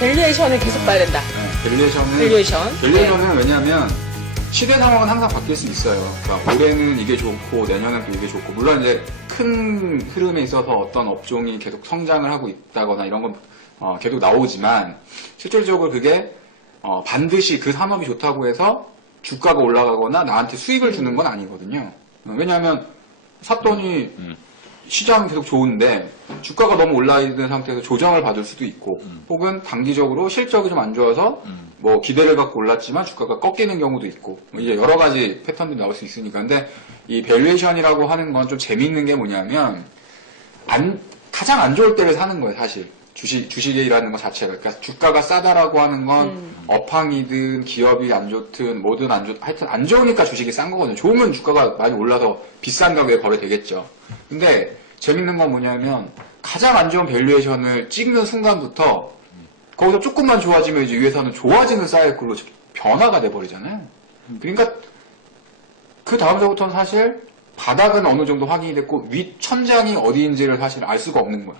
밸류에이션을 계속 봐야 된다. 밸류에이션은 왜냐하면 시대 상황은 항상 바뀔 수 있어요. 그러니까 올해는 이게 좋고 내년은 또 이게 좋고, 물론 이제 큰 흐름에 있어서 어떤 업종이 계속 성장을 하고 있다거나 이런 건 계속 나오지만, 실질적으로 그게 반드시 그 산업이 좋다고 해서 주가가 올라가거나 나한테 수익을 주는 건 아니거든요. 왜냐하면 샀더니 시장은 계속 좋은데 주가가 너무 올라있는 상태에서 조정을 받을 수도 있고, 혹은 단기적으로 실적이 좀 안 좋아서 뭐 기대를 갖고 올랐지만 주가가 꺾이는 경우도 있고, 이제 여러 가지 패턴들이 나올 수 있으니까. 근데 이 밸류에이션이라고 하는 건 좀 재미있는 게 뭐냐면, 가장 안 좋을 때를 사는 거예요, 사실. 주식이라는 것 자체가. 그러니까 주가가 싸다라고 하는 건 업황이든 기업이 안 좋든 뭐든 하여튼 안 좋으니까 주식이 싼 거거든요. 좋으면 주가가 많이 올라서 비싼 가격에 거래되겠죠. 근데 재밌는 건 뭐냐면, 가장 안 좋은 밸류에이션을 찍는 순간부터 거기서 조금만 좋아지면 이제 위에서는 좋아지는 사이클로 변화가 돼버리잖아요. 그러니까 그 다음서부터는 사실 바닥은 어느 정도 확인이 됐고 윗 천장이 어디인지를 사실 알 수가 없는 거야.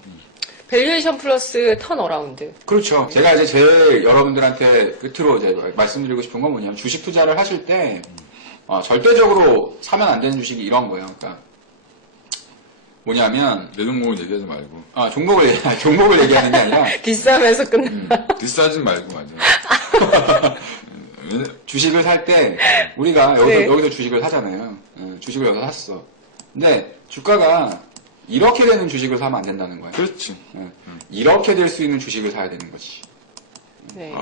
밸류에이션 플러스 턴어라운드. 그렇죠. 제가 이제 제일 여러분들한테 끝으로 이제 말씀드리고 싶은 건 뭐냐면, 주식 투자를 하실 때 절대적으로 사면 안 되는 주식이 이런 거예요. 그러니까 뭐냐면, 내 종목을 얘기하지 말고. 종목을 얘기하는 게 아니라 비싸면서 끝나. 비싸진 말고, 맞아. 주식을 살 때 우리가 여기서 주식을 사잖아요. 주식을 여기서 샀어. 근데 주가가 이렇게 되는 주식을 사면 안 된다는 거야. 그렇지. 이렇게 될 수 있는 주식을 사야 되는 거지. 네.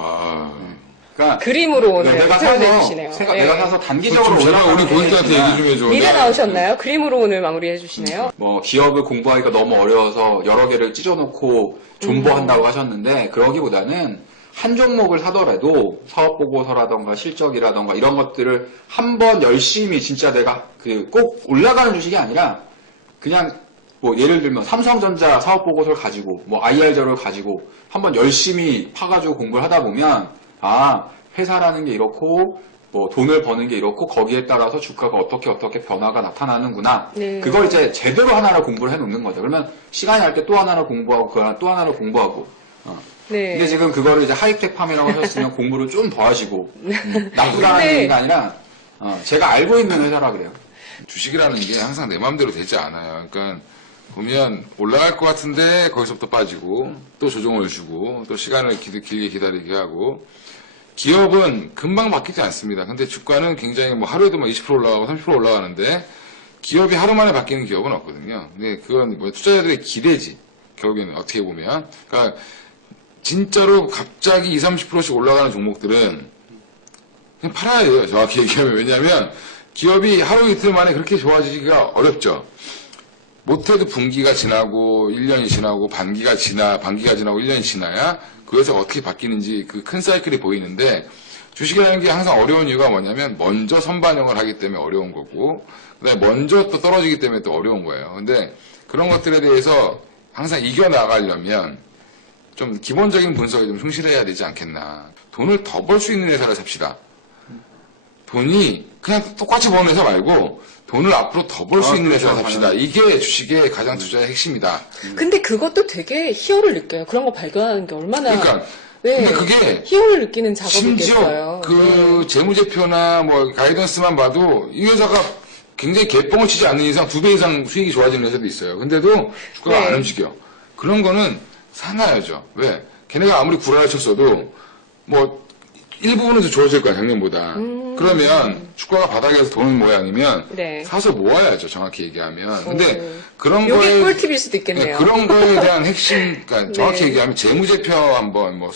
그러니까 그림으로 오늘 내가 표현해 주시네요. 내가 사서 단기적으로 제가 우리 올라가는 고객한테 얘기 좀 해줘. 미래 나오셨나요? 그림으로 오늘 마무리해 주시네요. 뭐 기업을 공부하기가 너무 어려워서 여러 개를 찢어놓고 존버한다고 하셨는데, 그러기보다는 한 종목을 사더라도 사업보고서라던가 실적이라던가 이런 것들을 한번 열심히, 진짜 내가 꼭 올라가는 주식이 아니라 그냥 뭐 예를 들면 삼성전자 사업보고서를 가지고 뭐 IR자료를 가지고 한번 열심히 파가지고 공부를 하다 보면, 회사라는 게 이렇고 뭐 돈을 버는 게 이렇고 거기에 따라서 주가가 어떻게 변화가 나타나는구나. 네. 그걸 이제 제대로 하나를 공부를 해놓는 거죠. 그러면 시간이 날 때 또 하나를 공부하고 그 하나 또 하나를 공부하고. 네. 근데 지금 그거를 이제 하이텍 팜이라고 하셨으면 공부를 좀 더 하시고, 나쁘다는 네. 얘기가 아니라 제가 알고 있는 회사라 그래요. 주식이라는 게 항상 내 마음대로 되지 않아요. 그러니까 보면 올라갈 것 같은데 거기서부터 빠지고 또 조정을 주고 또 시간을 길게 기다리게 하고, 기업은 금방 바뀌지 않습니다. 근데 주가는 굉장히 뭐 하루에도 뭐 20% 올라가고 30% 올라가는데, 기업이 하루 만에 바뀌는 기업은 없거든요. 근데 그건 뭐 투자자들의 기대지, 결국에는 어떻게 보면. 그러니까 진짜로 갑자기 20, 30%씩 올라가는 종목들은 그냥 팔아야 돼요, 정확히 얘기하면. 왜냐하면 기업이 하루 이틀 만에 그렇게 좋아지기가 어렵죠. 못해도 분기가 지나고 1년이 지나고 반기가 지나고 1년이 지나야 그것이 어떻게 바뀌는지 그 큰 사이클이 보이는데, 주식이라는 게 항상 어려운 이유가 뭐냐면, 먼저 선반영을 하기 때문에 어려운 거고, 그다음에 먼저 또 떨어지기 때문에 또 어려운 거예요. 근데 그런 것들에 대해서 항상 이겨나가려면 좀 기본적인 분석에 좀 충실해야 되지 않겠나. 돈을 더 벌 수 있는 회사를 삽시다. 돈이 그냥 똑같이 버는 회사 말고 돈을 앞으로 더 벌 수 있는 회사를 삽시다. 이게 주식의 가장 투자의 핵심이다. 근데 그것도 되게 희열을 느껴요. 그런 거 발견하는 게 얼마나. 그러니까 네. 근데 그게 희열을 느끼는 작업이겠어요. 심지어 그 재무제표나 뭐 가이던스만 봐도 이 회사가 굉장히 개뻥을 치지 않는 이상 2배 이상 수익이 좋아지는 회사도 있어요. 근데도 주가가 네. 안 움직여. 그런 거는 사놔야죠. 왜? 걔네가 아무리 구라를 쳤어도 뭐 일부분은 더 좋아질 거야, 작년보다. 그러면 주가가 바닥에서 도는 모양이면 네. 사서 모아야죠, 정확히 얘기하면. 근데 그런 요게 거에 꿀팁일 수도 있겠네요. 그런 거에 대한 핵심, 그러니까 정확히 네. 얘기하면 재무제표 한번, 뭐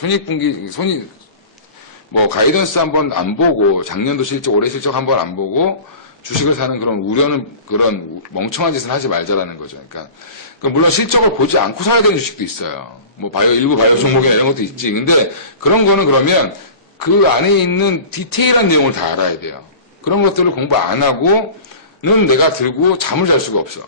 뭐 가이던스 한번 안 보고, 작년도 실적, 올해 실적 한번 안 보고, 주식을 사는 그런 우려는, 그런 멍청한 짓은 하지 말자라는 거죠. 그러니까 물론 실적을 보지 않고 사야 되는 주식도 있어요. 뭐 일부 바이오 종목이나 이런 것도 있지. 근데 그런 거는 그러면 그 안에 있는 디테일한 내용을 다 알아야 돼요. 그런 것들을 공부 안 하고는 내가 들고 잠을 잘 수가 없어.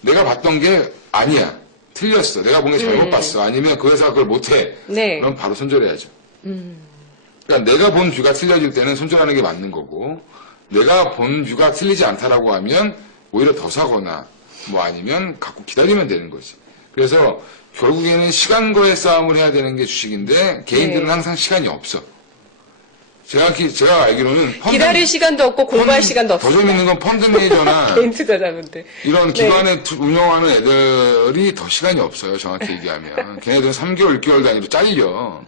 내가 봤던 게 아니야. 틀렸어. 내가 본 게 잘못 봤어. 아니면 그 회사가 그걸 못해. 네. 그럼 바로 손절해야죠. 그러니까 내가 본 뷰가 틀려질 때는 손절하는 게 맞는 거고, 내가 본 뷰가 틀리지 않다라고 하면 오히려 더 사거나 뭐 아니면 갖고 기다리면 되는 거지. 그래서 결국에는 시간과의 싸움을 해야 되는 게 주식인데 개인들은 네. 항상 시간이 없어. 제가 알기로는 기다릴 시간도 없고 공부할 시간도 더 없습니다. 재밌는 건 펀드 매니저나 개인 투자자분들. 이런 네. 기관에 운영하는 애들이 더 시간이 없어요. 정확히 얘기하면. 걔네들은 3개월, 6개월 단위로 잘려.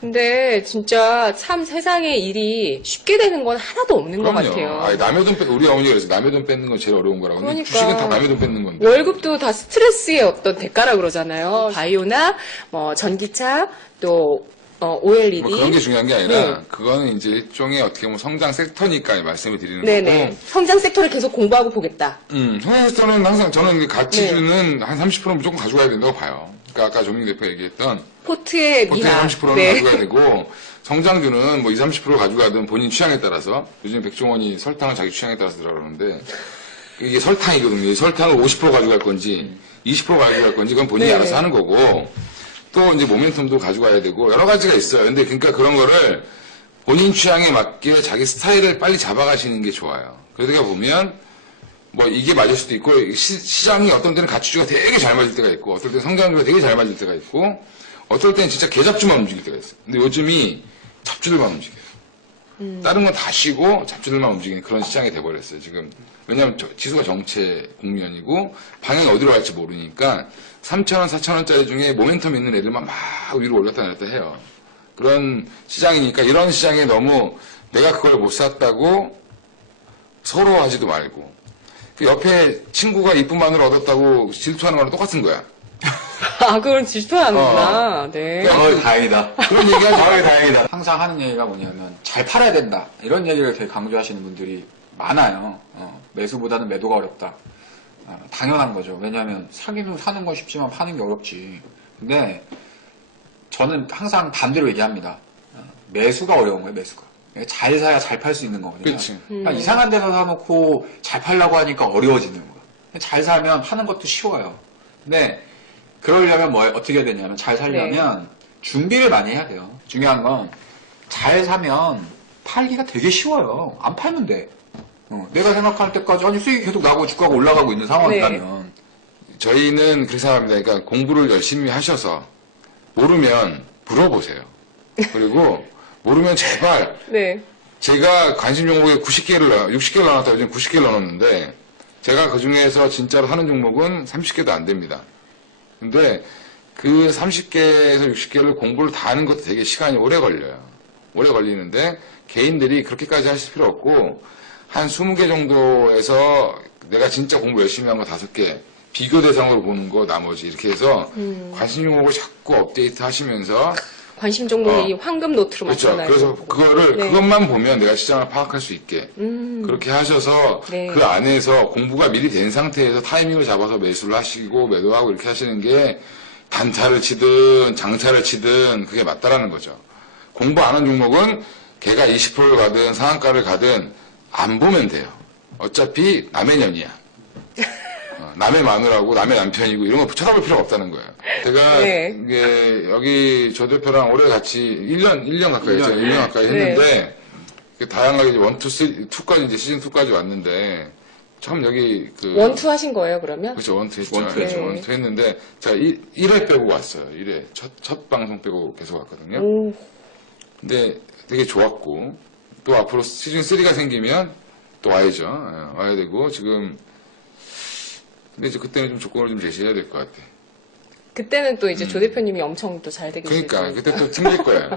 근데 진짜 참 세상에 일이 쉽게 되는 건 하나도 없는 것 같아요. 아니, 남의 돈 우리 어머니가 그래서 남의 돈 뺏는 건 제일 어려운 거라고. 근데 그러니까. 주식은 다 남의 돈 뺏는 건데. 월급도 다 스트레스의 어떤 대가라 그러잖아요. 바이오나 뭐 전기차 또 OLED. 뭐 그런 게 중요한 게 아니라 네. 그거는 이제 일종의 어떻게 보면 성장 섹터니까 말씀을 드리는 네네. 거고. 성장 섹터를 계속 공부하고 보겠다. 성장 섹터는 항상 저는 가치주는 한 30%는 무조건 가져가야 된다고 봐요. 그러니까 아까 조민규 대표가 얘기했던 포트의 보통 미학. 30%는 네. 가져가야 되고 성장주는 뭐 20, 30% 가져가든 본인 취향에 따라서 요즘 백종원이 설탕을 자기 취향에 따라서 들어가는데 이게 설탕이거든요. 이 설탕을 50% 가져갈 건지 20% 가져갈 건지 그건 본인이 네. 알아서 하는 거고 또 이제 모멘텀도 가져가야 되고 여러 가지가 있어요. 근데 그러니까 그런 거를 본인 취향에 맞게 자기 스타일을 빨리 잡아가시는 게 좋아요. 그러다가 보면 뭐 이게 맞을 수도 있고 시장이 어떤 때는 가치주가 되게 잘 맞을 때가 있고 어떨 때는 성장주가 되게 잘 맞을 때가 있고 어떨 때는 진짜 개잡주만 움직일 때가 있어요. 근데 요즘이 잡주들만 움직여요. 다른 건 다 쉬고 잡주들만 움직이는 그런 시장이 돼버렸어요. 지금 왜냐하면 지수가 정체 국면이고 방향이 어디로 갈지 모르니까 3,000원, 4,000원짜리 중에 모멘텀 있는 애들만 막 위로 올렸다 내렸다 해요. 그런 시장이니까 이런 시장에 너무 내가 그걸 못 샀다고 서러워하지도 말고 그 옆에 친구가 이쁜 마늘 얻었다고 질투하는 거랑 똑같은 거야. 아, 그건 질투하는구나. 네. 다행이다. 그런 얘기하지 다행이다. 항상 하는 얘기가 뭐냐면 잘 팔아야 된다. 이런 얘기를 되게 강조하시는 분들이 많아요. 매수보다는 매도가 어렵다. 당연한 거죠. 왜냐하면 사는 건 쉽지만 파는 게 어렵지. 근데 저는 항상 반대로 얘기합니다. 매수가 어려운 거예요, 매수가. 잘 사야 잘 팔 수 있는 거거든요. 그렇지. 그러니까 이상한 데서 사놓고 잘 팔려고 하니까 어려워지는 거예요. 잘 사면 파는 것도 쉬워요. 근데 그러려면 어떻게 해야 되냐면 잘 살려면 준비를 많이 해야 돼요. 중요한 건 잘 사면 팔기가 되게 쉬워요. 안 팔면 돼. 내가 생각할 때까지 아니 수익이 계속 나고 주가가 올라가고 있는 상황이라면 저희는 그렇게 생각합니다. 그러니까 공부를 열심히 하셔서 모르면 물어보세요. 그리고 모르면 제발 네. 제가 관심 종목에 60개를 넣어놨다 요즘 90개를 넣어놨는데 제가 그 중에서 진짜로 하는 종목은 30개도 안 됩니다. 근데 그 30개에서 60개를 공부를 다 하는 것도 되게 시간이 오래 걸려요. 오래 걸리는데 개인들이 그렇게까지 하실 필요 없고 한 20개 정도에서 내가 진짜 공부 열심히 한 거 5개 비교 대상으로 보는 거 나머지 이렇게 해서 관심 종목을 자꾸 업데이트 하시면서 관심 종목이 황금 노트로 그렇죠. 만들어놔요. 그래서 그거를 네. 그것만 보면 내가 시장을 파악할 수 있게 그렇게 하셔서 네. 그 안에서 공부가 미리 된 상태에서 타이밍을 잡아서 매수를 하시고 매도하고 이렇게 하시는 게 단타를 치든 장타를 치든 그게 맞다라는 거죠. 공부 안 한 종목은 걔가 20%를 가든 상한가를 가든 안 보면 돼요. 어차피 남의 년이야. 남의 마누라고 남의 남편이고 이런 거 쳐다볼 필요가 없다는 거예요. 제가 네. 이게 여기 조 대표랑 오래 같이 1년 가까이 했죠. 1년 가까이 했는데 그 다양하게 이제 1, 2, 2까지 이제 시즌 2까지 왔는데 참 여기 그 원투 하신 거예요, 그러면? 그렇죠. 원투 했죠. 원투 그렇죠. 네. 원투 했는데 제가 1회 빼고 왔어요. 1회 첫 방송 빼고 계속 왔거든요. 오, 근데 되게 좋았고 또 앞으로 시즌 3가 생기면 또 와야죠. 와야 되고 지금 근데 이제 그때는 좀 조건을 좀 제시해야 될 것 같아. 그때는 또 이제 조 대표님이 엄청 또 잘 되게 그러니까 그때 또 튕길 거야.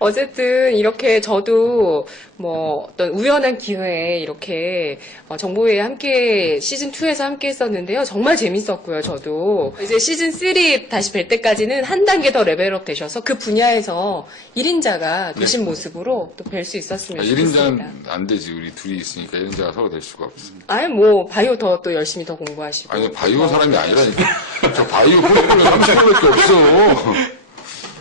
어쨌든 이렇게 저도 뭐 어떤 우연한 기회에 이렇게 정보회에 함께 시즌 2에서 함께 했었는데요. 정말 재밌었고요. 저도 이제 시즌 3 다시 뵐 때까지는 한 단계 더 레벨업 되셔서 그 분야에서 1인자가 되신 모습으로 또 뵐 수 있었으면 좋겠습니다. 1인자는 안 되지. 우리 둘이 있으니까 1인자가 서로 될 수가 없습니다. 아니 뭐 바이오 더 또 열심히 더 공부하시고. 아니 바이오 사람이 아니라니까. 저 바이오 프로그램 30개밖에 없어.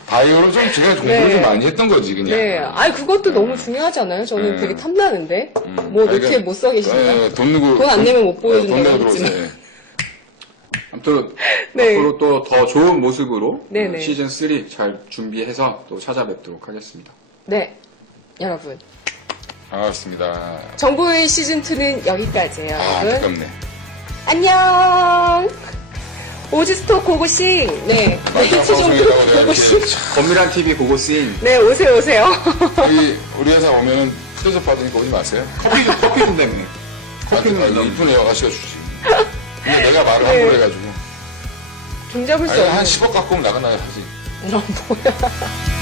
바이오로 좀 제가 공부를 네. 좀 많이 했던 거지 그냥. 네, 아니 그것도 너무 중요하지 않아요? 저는 네. 되게 탐나는데 뭐 노트에 못 써 계신가? 네, 돈 내고 돈 안 내면 못 보여준다고 돈 내고 했지만. 들어오세요. 아무튼 네. 앞으로 또 더 좋은 모습으로 네네. 시즌 3 잘 준비해서 또 찾아뵙도록 하겠습니다. 네, 여러분 반갑습니다. 정보의 시즌 2는 여기까지예요, 아, 여러분. 안타깝네. 안녕. 오지스톡 고고싱. 네. 방송이라고 내가 고고싱. 이렇게 건밀한 TV 고고싱. 네, 오세요, 오세요. 우리 회사 오면은 클로즈업 받으니까 오지 마세요. 커피 준다며. 커피는 이쁜 여가씨가 주지. 근데 내가 말을 네. 함부로 해가지고. 종잡을 수 아니, 없는. 한 10억 갖고 오면 나가나요, 하지. 뭐야.